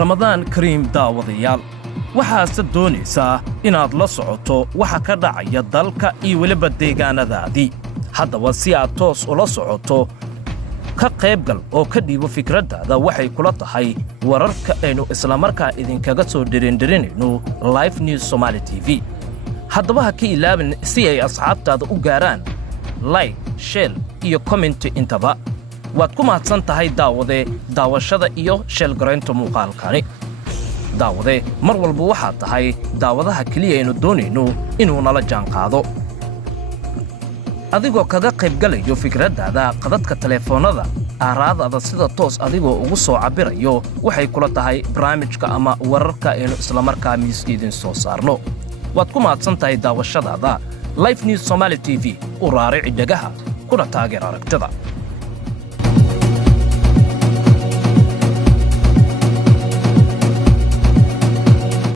ramadaan kariim daawadayaal waxaase doonaysaa inaad la socoto waxa ka dhacaya dalka iyo weliba deegaanadaadii haddaba si aad toos ula socoto ka qaybgal oo ka dhiibo fikraddaada waxay kula tahay wararka aynu islamarkaa idinkaga soo dhirindhirinayno Live News Somali TV haddaba ha ka ilaabin si ay asxaabtaada u gaaraan like share iyo comment intaba waad ku mahadsan tahay daawashada iyo sheelgaraynta muuqaalkani daawade mar walba waxaad tahay daawadaha keliya aynu doonayno inuu nala jaanqaado adigoo kaga qaybgalayo fikraddaada qadadka telefoonada aaraadaada sida toos adigoo ugu soo cabirayo waxay kula tahay barnaamijka ama wararka aynu islamarkaa miiska idin soo saarno waad ku mahadsan tahay daawashadaada Live News Somali TV u raarici dhagaha kuna taageer aragtida